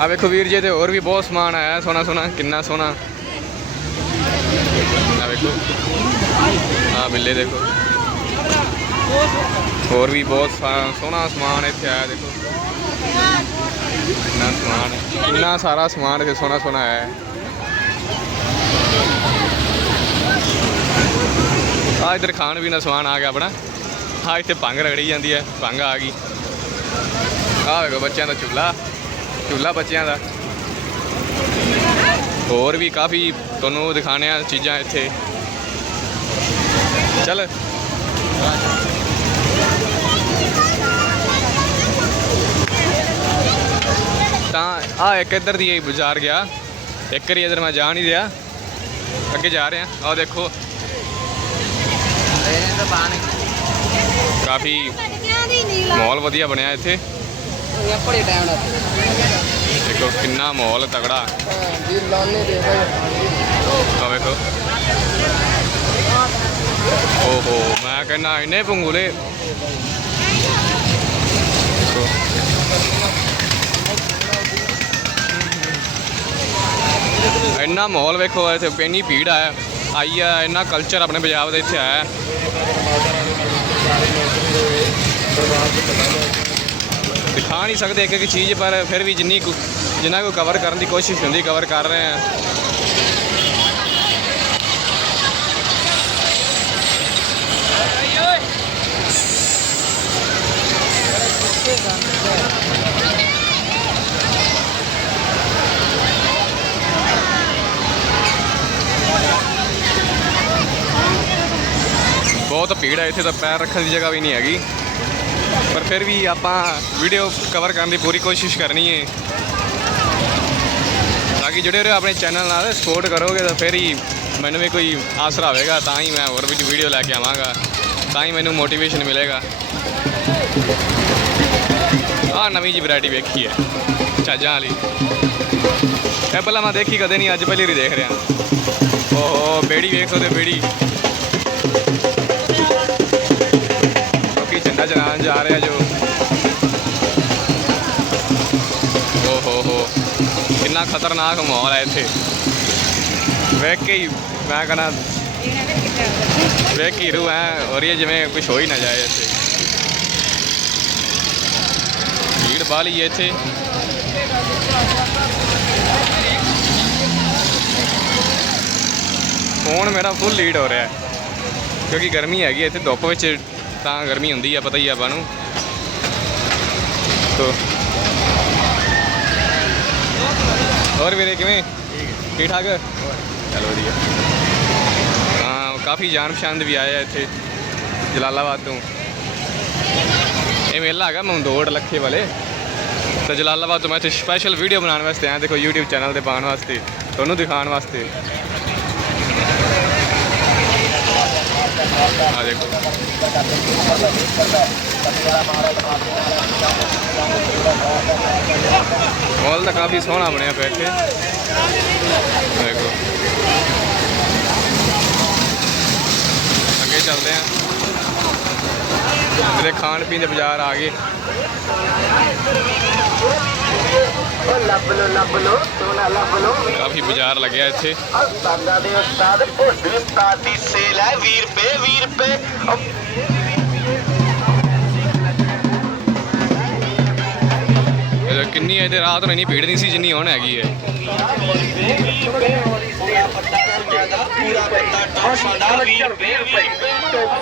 ਆ ਵੇਖੋ ਵੀਰ ਜੀ ਤੇ ਹੋਰ ਵੀ ਬਹੁਤ ਸਮਾਨ ਆਇਆ ਸੋਨਾ ਸੋਨਾ ਕਿੰਨਾ ਸੋਨਾ ਆ ਵੇਖੋ, ਆ ਬਿੱਲੇ ਦੇਖੋ। ਹੋਰ ਵੀ ਬਹੁਤ ਸਾ- ਸੋਹਣਾ ਸਮਾਨ ਇੱਥੇ ਆਇਆ, ਦੇਖੋ। ਕਿੰਨਾ ਸਮਾਨ, ਕਿੰਨਾ ਸਾਰਾ ਸਮਾਨ ਇੱਥੇ ਸੋਹਣਾ ਸੋਹਣਾ ਆਇਆ। ਹੈ ਆ ਇਧਰ ਖਾਣ ਪੀਣ ਦਾ ਸਮਾਨ ਆ ਗਿਆ ਆਪਣਾ। ਹਾਂ ਇੱਥੇ ਭੰਗ ਰਗੜੀ ਜਾਂਦੀ ਹੈ, ਭੰਗ ਆ ਗਈ। ਆ ਵੇਖੋ ਬੱਚਿਆਂ ਦਾ ਝੂਲਾ। ਝੂਲਾ ਬੱਚਿਆਂ ਦਾ। ਹੋਰ ਵੀ ਕਾਫੀ ਤੁਹਾਨੂੰ ਦਿਖਾਣੇ ਆ ਚੀਜ਼ਾਂ ਇੱਥੇ। ਚੱਲ। ਤਾਂ ਆ ਇੱਕ ਇੱਧਰ ਦੀ ਇਹ ਬਾਜ਼ਾਰ ਗਿਆ। ਇੱਕ ਵਾਰੀ ਇੱਧਰ ਮੈਂ ਜਾ ਨਹੀਂ ਰਿਹਾ। ਅੱਗੇ ਜਾ ਰਹੇ। ਆ ਆਹ ਦੇਖੋ। ਇਹ ਤਾਂ ਪਾਣੀ। ਕਾਫੀ ਕਟਕਿਆਂ ਦੀ ਨੀਲਾ ਮਾਹੌਲ ਵਧੀਆ ਬਣਿਆ ਇੱਥੇ। ఎప్పుడు టైం ਦੇਖੋ ਕਿੰਨਾ ਮਾਹੌਲ ਤਗੜਾ వీళ్ళు లోన్లీ ਆ ਵੇਖੋ ਓਹੋ ਮੈਂ ਕਹਿੰਦਾ ਇੰਨੇ ਭੰਗੂਲੇ ਦੇਖੋ। ਇੰਨਾ ਮਾਹੌਲ ਵੇਖੋ ਇੱਥੇ ਇੰਨੀ ਭੀੜ ਆ ਆਈ ਆ ਇੰਨਾ ਕਲਚਰ ਆਪਣੇ ਪੰਜਾਬ ਦੇ ਇੱਥੇ ਆਇਆ ਦਿਖਾ ਨਹੀਂ ਸਕਦੇ ਇੱਕ ਇੱਕ ਚੀਜ਼, ਪਰ ਫਿਰ ਵੀ ਜਿੰਨੀ ਕੁ ਜਿੰਨਾ ਕੋ ਕਵਰ ਕਰਨ ਦੀ ਕੋਸ਼ਿਸ਼ ਹੁੰਦੀ ਕਵਰ ਕਰ ਰਹੇ ਆ ਬਹੁਤ ਭੀੜ ਹੈ, ਇੱਥੇ ਤਾਂ ਪੈਰ ਰੱਖਣ ਦੀ ਜਗ੍ਹਾ ਵੀ ਨਹੀਂ ਹੈਗੀ। ਪਰ ਫਿਰ ਵੀ ਆਪਾਂ ਵੀਡੀਓ ਕਵਰ ਕਰਨ ਦੀ ਪੂਰੀ ਕੋਸ਼ਿਸ਼ ਕਰਨੀ ਹੈ ਤਾਂ ਕਿ ਜੁੜੇ ਆਪਣੇ ਚੈਨਲ ਨਾਲ ਸਪੋਰਟ ਕਰੋਗੇ ਤਾਂ ਫਿਰ ਹੀ ਮੈਨੂੰ ਵੀ ਕੋਈ ਆਸਰਾ ਹੋਵੇਗਾ, ਤਾਂ ਹੀ ਮੈਂ ਹੋਰ ਵੀ ਵੀਡੀਓ ਲੈ ਕੇ ਆਵਾਂਗਾ। ਤਾਂ ਹੀ ਮੈਨੂੰ ਮੋਟੀਵੇਸ਼ਨ ਮਿਲੇਗਾ। ਆਹ ਨਵੀਂ ਜੀ ਵੈਰਾਈਟੀ ਵੇਖੀ ਹੈ ਚਾਜਾਂ ਵਾਲੀ। ਇਹ ਪਹਿਲਾਂ ਮੈਂ ਦੇਖੀ, ਕਦੇ ਨਹੀਂ, ਅੱਜ ਪਹਿਲੀ ਵਾਰੀ ਦੇਖ ਰਿਹਾ। ਓਹੋ, ਬੇੜੀ ਵੇਖ ਸਕਦੇ ਬੇੜੀ। ਲੋਕੀ ਚਲਾਉਣ ਜਾ ਰਿਹਾ ਜੋ। ਓ ਹੋ ਹੋ। ਕਿੰਨਾ ਖਤਰਨਾਕ ਮਾਹੌਲ ਹੈ ਇੱਥੇ। ਵੇਖ ਕੇ ਹੀ ਮੈਂ ਕਹਣਾ ਵੇਖ ਕੇ ਰੂ ਐ ਹੋ ਰਹੀ ਜਿਵੇਂ ਕੁਝ ਹੋ ਹੀ ਨਾ ਜਾਏ ਇੱਥੇ। ਭੀੜ ਬਾਲੀ ਹੈ ਇੱਥੇ। ਫੋਨ ਮੇਰਾ ਫੁੱਲ ਲੀਡ ਹੋ ਰਿਹਾ ਹੈ। ਕਿਉਂਕਿ ਗਰਮੀ ਹੈਗੀ ਇੱਥੇ ਧੁੱਪ ਵਿੱਚ ਤਾਂ ਗਰਮੀ ਹੁੰਦੀ ਆ, ਪਤਾ ਹੀ ਆ ਆਪਾਂ ਨੂੰ। ਤੋ ਹੋਰ ਵੀਰੇ ਕਿਵੇਂ? ਠੀਕ ਠਾਕ? ਚਲੋ ਵਧੀਆ। ਹਾਂ, ਕਾਫੀ ਜਾਣ ਪਛਾਣ ਦੇ ਵੀ ਆਏ ਆ ਇੱਥੇ, ਜਲਾਲਾਬਾਦ ਤੋਂ। ਇਹ ਮੇਲਾ ਹੈਗਾ ਮੰਦੋੜ ਲੱਖੇ ਵਾਲੇ। ਤਾਂ ਜਲਾਲਾਬਾਦ ਤੋਂ ਮੈਂ ਇੱਥੇ ਸਪੈਸ਼ਲ ਵੀਡੀਓ ਬਣਾਉਣ ਵਾਸਤੇ ਆਇਆ। ਦੇਖੋ YouTube ਚੈਨਲ ਤੇ ਪਾਉਣ ਵਾਸਤੇ, ਤੁਹਾਨੂੰ ਦਿਖਾਉਣ ਵਾਸਤੇ। ਆ ਦੇਖੋ ਮਾਲ ਤਾਂ ਕਾਫੀ ਸੋਹਣਾ ਬਣਿਆ ਪਿਆ ਇੱਥੇ। ਦੇਖੋ। ਅੱਗੇ ਚੱਲਦੇ ਆਂ। ਇਹਦੇ ਖਾਣ ਪੀਣ ਦੇ ਬਾਜ਼ਾਰ ਆ ਗਏ। ਕਾਫੀ ਬਾਜ਼ਾਰ ਲੱਗਿਆ ਇੱਥੇ। ਉਸਤਾਦਾਂ ਦੇ ਉਸਤਾਦ ਭੋਲੀ ਉਸਤਾਦ ਦੀ ਸੇਲ ਹੈ 20 ਰੁਪਏ 20 ਰੁਪਏ। ਕਿੰਨੀ ਇਹਦੇ ਰਾਤ ਨੂੰ ਇੰਨੀ ਭੀੜ ਨਹੀਂ ਸੀ ਜਿੰਨੀ ਹੁਣ ਹੈਗੀ ਹੈ।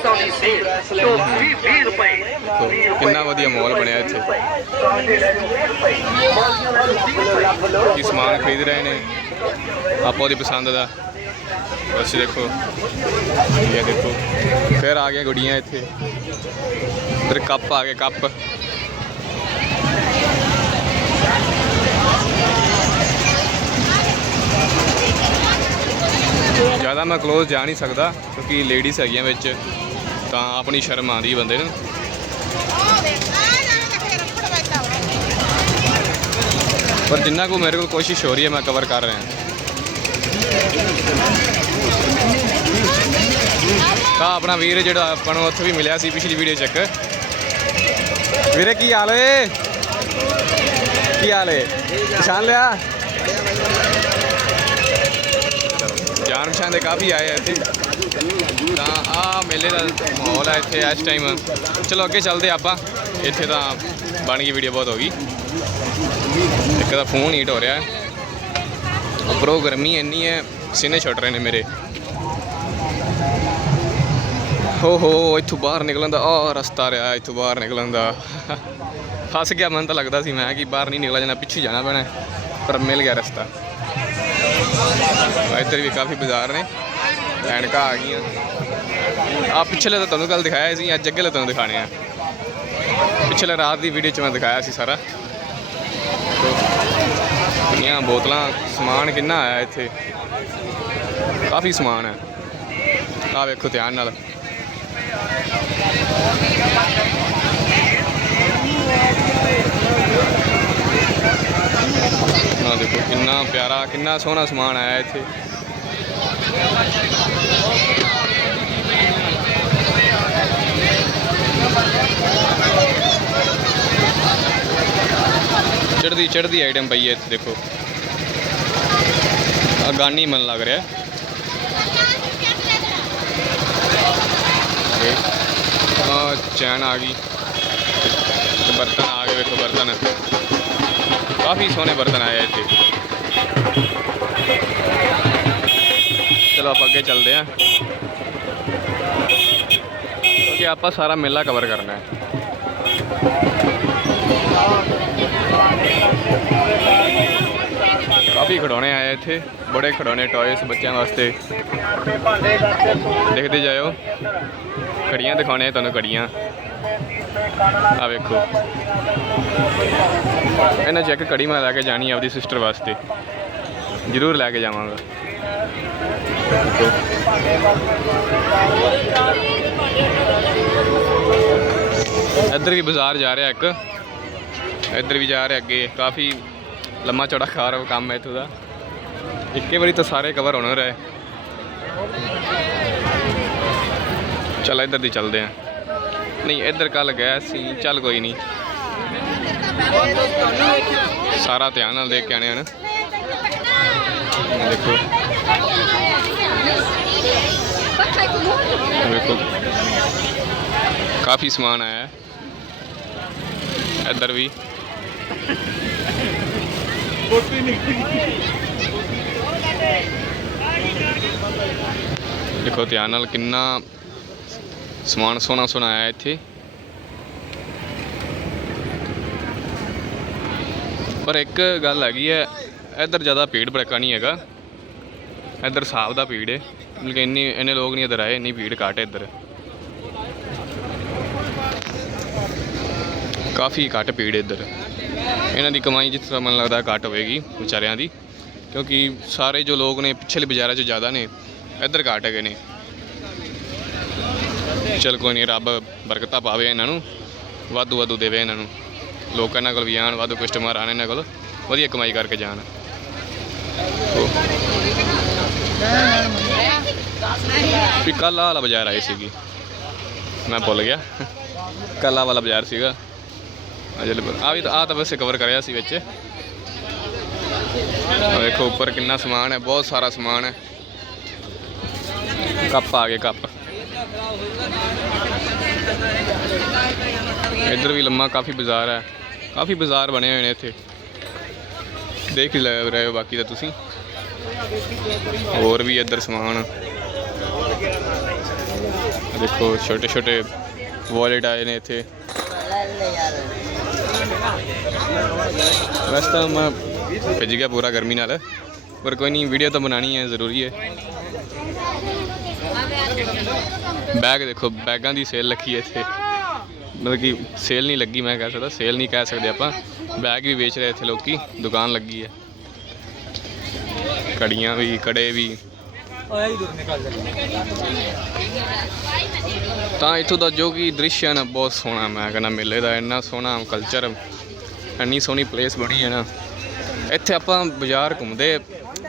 ਸੋਨੀ ਸੇਲ ਤੋਂ 20 20 ਰੁਪਏ। ਦੇਖੋ ਕਿੰਨਾ ਵਧੀਆ ਮਾਹੌਲ ਬਣਿਆ ਇੱਥੇ। ਕੀ ਸਮਾਨ ਖਰੀਦ ਰਹੇ ਨੇ? ਆਪੋ ਦੀ ਪਸੰਦ ਦਾ। ਬਸ ਦੇਖੋ। ਇਹ ਦੇਖੋ। ਫਿਰ ਆ ਗਏ ਗੁੜੀਆਂ ਇੱਥੇ। ਫਿਰ ਕੱਪ ਆ ਗਏ, ਕੱਪ। ਜ਼ਿਆਦਾ ਮੈਂ ক্লোਜ਼ ਜਾ ਨਹੀਂ ਸਕਦਾ, ਕਿਉਂਕਿ ਲੇਡੀਜ਼ ਹੈਗੀਆਂ ਵਿੱਚ, ਤਾਂ ਆਪਣੀ ਸ਼ਰਮ ਆਉਂਦੀ ਬੰਦੇ ਨੂੰ। ਪਰ ਜਿੰਨਾ ਕੋ ਮੇਰੇ ਕੋਲ ਕੋਸ਼ਿਸ਼ ਹੋ ਰਹੀ ਹੈ, ਮੈਂ ਕਵਰ ਕਰ ਰਿਹਾ ਤਾਂ ਆਪਣਾ ਵੀਰ ਜਿਹੜਾ ਆਪਾਂ ਨੂੰ ਉੱਥੇ ਵੀ ਮਿਲਿਆ ਸੀ ਪਿਛਲੀ ਵੀਡੀਓ ਚੱਕ ਵੀਰੇ, ਕੀ ਹਾਲ ਏ? ਕੀ ਹਾਲ ਹੈ ਪਛਾਣ ਲਿਆ? ਜਾਣ ਪਛਾਣ ਦੇ ਕਾਫੀ ਆਏ ਆ ਇੱਥੇ। ਤਾਂ ਆ ਮੇਲੇ ਦਾ ਮਾਹੌਲ ਹੈ ਇੱਥੇ ਇਸ ਟਾਈਮ ਚਲੋ ਅੱਗੇ ਚੱਲਦੇ ਆਪਾਂ। ਇੱਥੇ ਤਾਂ ਬਣ ਗਈ ਵੀਡੀਓ ਬਹੁਤ ਹੋ ਗਈ। ਇੱਕ ਦਾ ਫੋਨ ਹੀਟ ਹੋ ਰਿਹਾ ਹੈ। ਉੱਪਰੋਂ ਗਰਮੀ ਇੰਨੀ ਹੈ, ਸੀਨੇ ਛੱਡ ਰਹੇ ਨੇ ਮੇਰੇ। ਹੋ ਹੋ, ਇੱਥੋਂ ਬਾਹਰ ਨਿਕਲਣ ਦਾ ਆ ਰਸਤਾ ਰਿਹਾ ਇੱਥੋਂ ਬਾਹਰ ਨਿਕਲਣ ਦਾ। ਫਸ ਗਿਆ, ਮਨ ਤਾਂ ਲੱਗਦਾ ਸੀ ਮੈਂ ਕਿ ਬਾਹਰ ਨਹੀਂ ਨਿਕਲਿਆ ਜਾਣਾ, ਪਿੱਛੇ ਜਾਣਾ ਪੈਣਾ, ਪਰ ਮਿਲ ਗਿਆ ਰਸਤਾ। ਇੱਧਰ ਵੀ ਕਾਫੀ ਬਾਜ਼ਾਰ ਨੇ, ਐਨਕਾਂ ਆ ਗਈਆਂ। ਆ ਪਿਛਲੇ ਤਾਂ ਤੁਹਾਨੂੰ ਕੱਲ ਦਿਖਾਇਆ ਸੀ, ਅੱਜ ਅੱਗੇ ਲੈ ਤੁਹਾਨੂੰ ਦਿਖਾਣੇ ਆ। ਪਿਛਲੇ ਰਾਤ ਦੀ ਵੀਡੀਓ ਚ ਮੈਂ ਦਿਖਾਇਆ ਸੀ ਸਾਰਾ। ਕਿੰਨੀਆਂ ਬੋਤਲਾਂ, ਸਮਾਨ ਕਿੰਨਾ ਆਇਆ ਇੱਥੇ? ਕਾਫੀ ਸਮਾਨ ਹੈ। ਆ ਵੇਖੋ ਧਿਆਨ ਨਾਲ। ਆ ਦੇਖੋ ਕਿੰਨਾ ਪਿਆਰਾ, ਕਿੰਨਾ ਸੋਹਣਾ ਸਮਾਨ ਆਇਆ ਇੱਥੇ। ਚੜਦੀ ਚੜਦੀ ਆਈਟਮ ਪਈ ਹੈ ਇੱਥੇ ਦੇਖੋ ਆ ਗਾਨੀ ਮਨ ਲੱਗ ਰਿਹਾ ਆ ਚੈਨ ਆ ਗਈ ਤੇ ਬਰਤਨ ਆ ਗਏ ਵੇਖੋ ਬਰਤਨ ਕਾਫੀ ਸੋਹਣੇ ਬਰਤਨ ਆਏ ਆ ਇੱਥੇ ਚਲੋ ਆਪਾਂ ਅੱਗੇ ਚੱਲਦੇ ਆਂ ਕਿਉਂਕਿ ਆਪਾਂ ਸਾਰਾ ਮੇਲਾ ਕਵਰ ਕਰਨਾ ਹੈ ਕਾਫੀ ਖਿਡੌਣੇ ਆਏ ਇੱਥੇ, ਬੜੇ ਖਿਡੌਣੇ ਟੌਇਸ ਬੱਚਿਆਂ ਵਾਸਤੇ। ਦੇਖਦੇ ਜਾਇਓ। ਕੜੀਆਂ ਦਿਖਾਉਣੇ ਤੁਹਾਨੂੰ ਕੜੀਆਂ ਆ ਵੇਖੋ। ਇਹਨਾਂ ਚੈੱਕ ਕੜੀ ਮੈਂ ਲੈ ਕੇ ਜਾਣੀ ਆ ਆਪਦੀ ਸਿਸਟਰ ਵਾਸਤੇ। ਜ਼ਰੂਰ ਲੈ ਕੇ ਜਾਵਾਂਗਾ। ਇੱਧਰ ਵੀ ਬਾਜ਼ਾਰ ਜਾ ਰਿਹਾ ਇੱਕ। ਇੱਧਰ ਵੀ ਜਾ ਰਹੇ ਅੱਗੇ। ਕਾਫੀ ਲੰਮਾ ਚੌੜਾ ਕਾਰ ਕੰਮ ਹੈ ਇੱਥੋਂ ਦਾ। ਇੱਕੇ ਵਾਰੀ ਤਾਂ ਸਾਰੇ ਕਵਰ ਹੋਣਾ ਰਹੇ। ਚੱਲ ਇੱਧਰ ਦੀ ਚੱਲਦੇ ਆ। ਨਹੀਂ, ਇੱਧਰ ਕੱਲ ਗਿਆ ਸੀ। ਚੱਲ ਕੋਈ ਨਹੀਂ। ਸਾਰਾ ਧਿਆਨ ਨਾਲ ਦੇਖ ਕੇ ਆਣੇ ਹਨ ਇਹ ਦੇਖੋ। ਇਹ ਕਾਫੀ ਸਮਾਨ ਆਇਆ। ਹੈ ਇੱਧਰ ਵੀ। ਦੇਖੋ, ਧਿਆਨ ਨਾਲ ਕਿੰਨਾ ਸਮਾਨ ਸੋਹਣਾ ਸੋਹਣਾ ਆਇਆ ਇੱਥੇ। ਪਰ ਇੱਕ ਗੱਲ ਹੈਗੀ ਹੈ, ਇੱਧਰ ਜ਼ਿਆਦਾ ਭੀੜ ਭੜਕਾ ਨਹੀਂ ਹੈਗਾ। ਇੱਧਰ ਸਾਫ਼ ਦਾ ਭੀੜ ਹੈ ਮਤਲਬ ਇੰਨੀ, ਇੰਨੇ ਲੋਕ ਨਹੀਂ ਇੱਧਰ ਆਏ, ਇੰਨੀ ਭੀੜ ਘੱਟ ਹੈ ਇੱਧਰ। ਕਾਫੀ ਘੱਟ ਭੀੜ ਹੈ ਇੱਧਰ। ਇਹਨਾਂ ਦੀ ਕਮਾਈ ਜਿਸ ਤਰ੍ਹਾਂ ਮੈਨੂੰ ਲੱਗਦਾ ਘੱਟ ਹੋਵੇਗੀ ਵਿਚਾਰਿਆਂ ਦੀ, ਕਿਉਂਕਿ ਸਾਰੇ ਜੋ ਲੋਕ ਨੇ ਪਿਛਲੇ ਬਾਜ਼ਾਰਾਂ 'ਚ ਜ਼ਿਆਦਾ ਨੇ, ਇੱਧਰ ਘੱਟ ਹੈਗੇ ਨੇ। ਚਲ ਕੋਈ ਨਹੀਂ, ਰੱਬ ਬਰਕਤਾਂ ਪਾਵੇ ਇਹਨਾਂ ਨੂੰ, ਵਾਧੂ ਵਾਧੂ ਦੇਵੇ ਇਹਨਾਂ ਨੂੰ। ਲੋਕ ਇਹਨਾਂ ਕੋਲ ਵੀ ਆਉਣ, ਵਾਧੂ ਕਸਟਮਰ ਆਣ ਇਹਨਾਂ ਕੋਲ, ਵਧੀਆ ਕਮਾਈ ਕਰਕੇ ਜਾਣ। ਵੀ ਕੱਲ੍ਹ ਆਹ ਵਾਲਾ ਬਾਜ਼ਾਰ ਆਏ ਸੀਗੀ। ਮੈਂ ਭੁੱਲ ਗਿਆ। ਕੱਲਾ ਵਾਲਾ ਬਾਜ਼ਾਰ ਸੀਗਾ। ਅਜੇ ਆ ਵੀ ਆ ਤਾਂ ਵੈਸੇ ਕਵਰ ਕਰਿਆ ਸੀ ਵਿੱਚ ਆਹ ਵੇਖੋ ਉੱਪਰ ਕਿੰਨਾ ਸਮਾਨ ਹੈ ਬਹੁਤ ਸਾਰਾ ਸਮਾਨ ਹੈ ਕੱਪ ਆ ਗਏ ਕੱਪ ਇੱਧਰ ਵੀ ਲੰਮਾ ਕਾਫੀ ਬਾਜ਼ਾਰ ਹੈ ਕਾਫੀ ਬਾਜ਼ਾਰ ਬਣੇ ਹੋਏ ਨੇ ਇੱਥੇ ਦੇਖ ਹੀ ਲੈ ਰਹੇ ਹੋ ਬਾਕੀ ਤਾਂ ਤੁਸੀਂ ਹੋਰ ਵੀ ਇੱਧਰ ਸਮਾਨ ਦੇਖੋ ਛੋਟੇ ਛੋਟੇ ਵਾਲਟ ਆਏ ਨੇ ਇੱਥੇ ਵੈਸੇ ਤਾਂ ਮੈਂ ਭਿੱਜ ਗਿਆ ਪੂਰਾ ਗਰਮੀ ਨਾਲ, ਪਰ ਕੋਈ ਨਹੀਂ ਵੀਡੀਓ ਤਾਂ ਬਣਾਣੀ ਹੈ, ਜ਼ਰੂਰੀ ਹੈ। ਬੈਗ ਦੇਖੋ ਬੈਗਾਂ ਦੀ ਸੇਲ ਲੱਗੀ ਹੈ ਇੱਥੇ। ਮਤਲਬ ਕਿ ਸੇਲ ਨਹੀਂ ਲੱਗੀ, ਮੈਂ ਕਹਿ ਸਕਦਾ ਸੇਲ ਨਹੀਂ ਕਹਿ ਸਕਦੇ ਆਪਾਂ। ਬੈਗ ਵੀ ਵੇਚ ਰਹੇ ਇੱਥੇ ਲੋਕੀ, ਦੁਕਾਨ ਲੱਗੀ ਹੈ। ਕੜੀਆਂ ਵੀ, ਕੜੇ ਵੀ। ਤਾਂ ਇੱਥੋਂ ਦਾ ਜੋ ਕਿ ਦ੍ਰਿਸ਼ ਹੈ ਨਾ, ਬਹੁਤ ਸੋਹਣਾ ਮੈਂ ਕਹਿੰਦਾ ਮੇਲੇ ਦਾ ਇੰਨਾ ਸੋਹਣਾ ਕਲਚਰ ਇੰਨੀ ਸੋਹਣੀ ਪਲੇਸ ਬਣੀ ਹੈ ਨਾ। ਇੱਥੇ ਆਪਾਂ ਬਾਜ਼ਾਰ ਘੁੰਮਦੇ,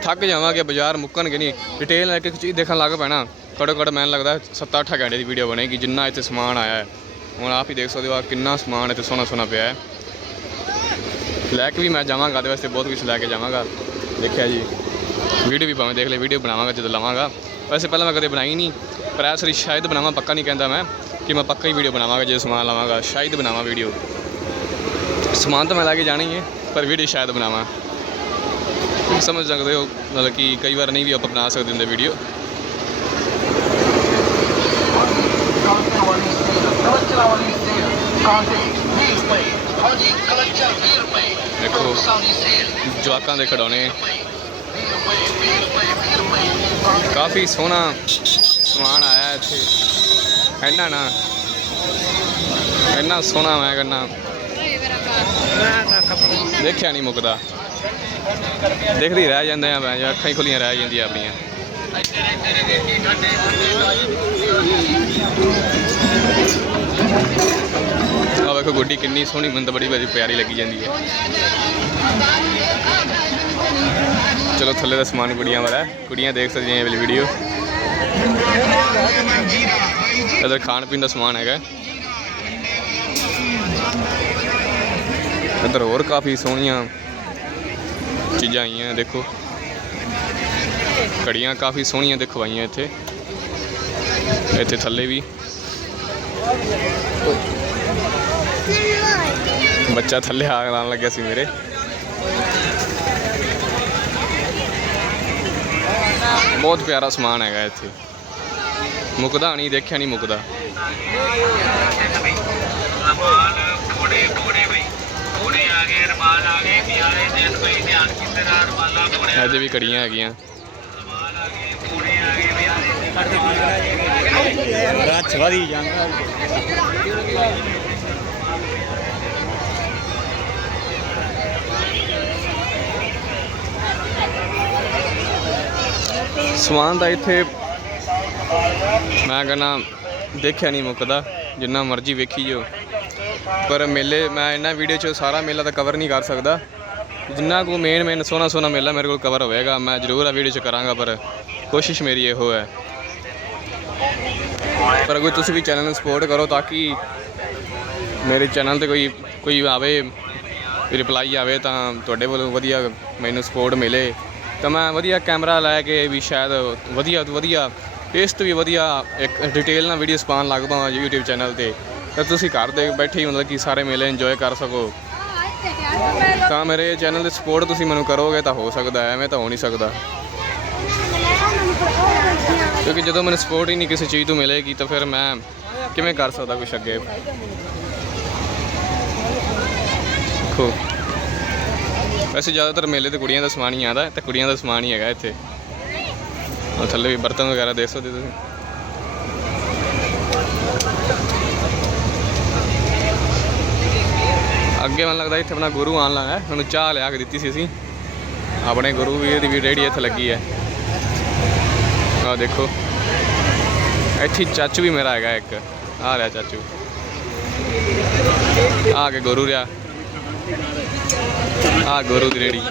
ਥੱਕ ਜਾਵਾਂਗੇ, ਬਾਜ਼ਾਰ ਮੁੱਕਣਗੇ ਨਹੀਂ। ਡਿਟੇਲ ਨਾਲ ਇੱਕ ਇੱਕ ਚੀਜ਼ ਦੇਖਣ ਲੱਗ ਪੈਣਾ। ਘੱਟੋ ਘੱਟ ਮੈਨੂੰ ਲੱਗਦਾ 7-8 ਘੰਟੇ ਦੀ ਵੀਡੀਓ ਬਣੇਗੀ, ਜਿੰਨਾ ਇੱਥੇ ਸਮਾਨ ਆਇਆ ਹੈ। ਹੁਣ ਆਪ ਹੀ ਦੇਖ ਸਕਦੇ ਹੋ ਆਹ ਕਿੰਨਾ ਸਮਾਨ ਇੱਥੇ ਸੋਹਣਾ ਸੋਹਣਾ ਪਿਆ ਹੈ। ਲੈ ਕੇ ਵੀ ਮੈਂ ਜਾਵਾਂਗਾ ਤੇ ਵਾਸਤੇ ਬਹੁਤ ਕੁਝ ਲੈ ਕੇ ਜਾਵਾਂਗਾ। ਦੇਖਿਆ ਜੀ। ਵੀਡੀਓ ਵੀ ਭਾਵੇਂ ਦੇਖ ਲੈ, ਵੀਡੀਓ ਬਣਾਵਾਂਗਾ, ਜਦੋਂ ਲਵਾਂਗਾ। ਵੈਸੇ ਪਹਿਲਾਂ ਮੈਂ ਕਦੇ ਬਣਾਈ ਨਹੀਂ, ਪਰ ਇਸ ਵਾਰੀ ਸ਼ਾਇਦ ਬਣਾਵਾਂ, ਪੱਕਾ ਨਹੀਂ ਕਹਿੰਦਾ ਮੈਂ, ਕਿ ਮੈਂ ਪੱਕਾ ਹੀ ਵੀਡੀਓ ਬਣਾਵਾਂਗਾ, ਜੇ ਸਮਾਨ ਲਵਾਂਗਾ, ਸ਼ਾਇਦ ਬਣਾਵਾਂ ਵੀਡੀਓ। ਸਮਾਨ ਤਾਂ ਮੈਂ ਲੈ ਕੇ ਜਾਣਾ ਹੀ ਹੈ, ਪਰ ਵੀਡੀਓ ਸ਼ਾਇਦ ਬਣਾਵਾਂ। ਸਮਝ ਸਕਦੇ ਹੋ, ਮਤਲਬ ਕਿ ਕਈ ਵਾਰ ਨਹੀਂ ਵੀ ਆਪਾਂ ਬਣਾ ਸਕਦੇ ਹੁੰਦੇ ਵੀਡੀਓ। ਦੇਖੋ। ਜਵਾਕਾਂ ਦੇ ਖਿਡੌਣੇ 20 ਰੁਪਏ 20 ਰੁਪਏ 20 ਰੁਪਏ ਕਾਫੀ ਸੋਹਣਾ ਸਮਾਨ ਆਇਆ ਇੱਥੇ। ਇੰਨਾ ਨਾ। ਇੰਨਾ ਸੋਹਣਾ ਮੈਂ ਕਹਿੰਦਾ। ਦੇਖਿਆ ਨਹੀਂ ਮੁੱਕਦਾ। ਦੇਖਦੀ ਰਹਿ ਜਾਂਦੇ ਆ ਮੈਂ ਅੱਖਾਂ ਹੀ ਖੁੱਲੀਆਂ ਰਹਿ ਜਾਂਦੀਆਂ ਆਪਣੀਆਂ। ਆ ਵੇਖੋ ਗੁੱਡੀ ਕਿੰਨੀ ਸੋਹਣੀ, ਮੈਨੂੰ ਤਾਂ ਬੜੀ ਬੜੀ ਪਿਆਰੀ ਲੱਗੀ ਜਾਂਦੀ ਹੈ। ਚਲੋ ਥੱਲੇ ਦਾ ਸਮਾਨ ਕੁੜੀਆਂ ਵਾਲਾ ਹੈ। ਕੁੜੀਆਂ ਦੇਖ ਸਕਦੀਆਂ ਇਹ ਵਾਲੀ ਵੀਡੀਓ ਇਧਰ ਖਾਣ ਪੀਣ ਦਾ ਸਮਾਨ ਹੈਗਾ। ਇਧਰ ਹੋਰ ਕਾਫੀ ਸੋਹਣੀਆਂ ਚੀਜ਼ਾਂ ਆਈਆਂ, ਦੇਖੋ। ਕੜੀਆਂ ਕਾਫੀ ਸੋਹਣੀਆਂ ਦਿਖਵਾਈਆਂ ਇੱਥੇ। ਇੱਥੇ ਥੱਲੇ ਵੀ। ਬੱਚਾ ਥੱਲੇ ਆ ਲਾਣ ਲੱਗਿਆ ਸੀ ਮੇਰੇ। ਬਹੁਤ ਪਿਆਰਾ ਸਮਾਨ ਹੈਗਾ ਇੱਥੇ। ਮੁਕਦਾ ਨਹੀਂ, ਦੇਖਿਆ ਨਹੀਂ ਮੁੱਕਦਾ। ਥੋੜੇ ਥੋੜੇ ਬਈ ਥੋੜੇ ਆ ਗਏ ਰਮਾਲ ਆ ਗਏ ਪਿਆਰੇ ਦਿਨ ਬਈ ਧਿਆਨ ਕੀਤੇ ਨਾਲ ਰਮਾਲਾ ਥੋੜੇ ਅਜੇ ਵੀ ਘੜੀਆਂ ਹੈਗੀਆਂ। ਥੋੜੇ ਆ ਗਏ ਪਿਆਰੇ ਰੱਛ ਵਧੀ ਜਾਂਦਾ। ਸਮਾਨ ਦਾ ਇੱਥੇ ਮੈਂ ਕਹਿੰਦਾ ਦੇਖਿਆ ਨਹੀਂ ਮੁੱਕਦਾ, ਜਿੰਨਾ ਮਰਜ਼ੀ ਵੇਖੀ ਜੋ ਪਰ ਮੇਲੇ, ਮੈਂ ਇਹਨਾਂ ਵੀਡੀਓ 'ਚ ਸਾਰਾ ਮੇਲਾ ਤਾਂ ਕਵਰ ਨਹੀਂ ਕਰ ਸਕਦਾ। ਜਿੰਨਾ ਕੋ ਮੇਨ ਮੇਨ ਸੋਹਣਾ ਸੋਹਣਾ ਮੇਲਾ ਮੇਰੇ ਕੋਲ ਕਵਰ ਹੋਵੇਗਾ, ਮੈਂ ਜ਼ਰੂਰ ਆ ਵੀਡੀਓ 'ਚ ਕਰਾਂਗਾ, ਪਰ ਕੋਸ਼ਿਸ਼ ਮੇਰੀ ਇਹੋ ਹੈ। ਪਰ ਅਗਰ ਤੁਸੀਂ ਵੀ ਚੈਨਲ ਨੂੰ ਸਪੋਰਟ ਕਰੋ ਤਾਂ ਕਿ ਮੇਰੇ ਚੈਨਲ ਤੇ ਕੋਈ ਕੋਈ ਆਵੇ ਰਿਪਲਾਈ ਆਵੇ ਤਾਂ ਤੁਹਾਡੇ ਵੱਲੋਂ ਵਧੀਆ ਮੈਨੂੰ ਸਪੋਰਟ ਮਿਲੇ। ਤਾਂ ਮੈਂ ਵਧੀਆ ਕੈਮਰਾ ਲੈ ਕੇ ਵੀ ਸ਼ਾਇਦ ਵਧੀਆ ਤੋਂ ਵਧੀਆ ਟੇਸਟ ਵੀ ਵਧੀਆ ਇੱਕ ਡਿਟੇਲ ਨਾਲ ਵੀਡੀਓਸ ਪਾਉਣ ਲੱਗ ਪਾਵਾਂ YouTube ਚੈਨਲ ਤੇ। ਤਾਂ ਤੁਸੀਂ ਘਰ ਦੇ ਬੈਠੇ ਹੀ ਮਤਲਬ ਕਿ ਸਾਰੇ ਮੇਲੇ ਇੰਜੋਏ ਕਰ ਸਕੋ। ਤਾਂ ਮੇਰੇ ਚੈਨਲ ਤੇ ਸਪੋਰਟ ਤੁਸੀਂ ਮੈਨੂੰ ਕਰੋਗੇ ਤਾਂ ਹੋ ਸਕਦਾ ਹੈ, ਐਵੇਂ ਤਾਂ ਹੋ ਨਹੀਂ ਸਕਦਾ। ਕਿਉਂਕਿ ਜਦੋਂ ਮੈਨੂੰ ਸਪੋਰਟ ਹੀ ਨਹੀਂ ਕਿਸੇ ਚੀਜ਼ ਤੋਂ ਮਿਲੇਗੀ ਤਾਂ ਫਿਰ ਮੈਂ ਕਿਵੇਂ ਕਰ ਸਕਦਾ ਕੁਝ ਅੱਗੇ? ਵੈਸੇ ਜ਼ਿਆਦਾਤਰ ਮੇਲੇ ਤੇ ਕੁੜੀਆਂ ਦਾ ਸਮਾਨ ਹੀ ਆਉਂਦਾ ਤੇ ਕੁੜੀਆਂ ਦਾ ਸਮਾਨ ਹੀ ਹੈਗਾ ਇੱਥੇ। ਉਹ ਥੱਲੇ ਵੀ ਬਰਤਨ ਵਗੈਰਾ ਦੇਖ ਸਕਦੇ ਤੁਸੀਂ। ਅੱਗੇ ਮੈਨੂੰ ਲੱਗਦਾ ਇੱਥੇ ਆਪਣਾ ਗੁਰੂ ਆਉਣ ਲੱਗਾ ਉਹਨੂੰ ਚਾਹ ਲਿਆ ਕੇ ਦਿੱਤੀ ਸੀ ਅਸੀਂ। ਆਪਣੇ ਗੁਰੂ ਵੀਰ ਦੀ ਵੀ ਰੇੜੀ ਇੱਥੇ ਲੱਗੀ ਹੈ। ਆਹ ਦੇਖੋ। ਇੱਥੇ ਚਾਚੂ ਵੀ ਮੇਰਾ ਹੈਗਾ ਇੱਕ। ਆ ਰਿਹਾ ਚਾਚੂ। ਆ ਕੇ ਗੁਰੂ ਰਿਆ ਆ ਗੁਰੂ ਦੀ ਰੇੜੀ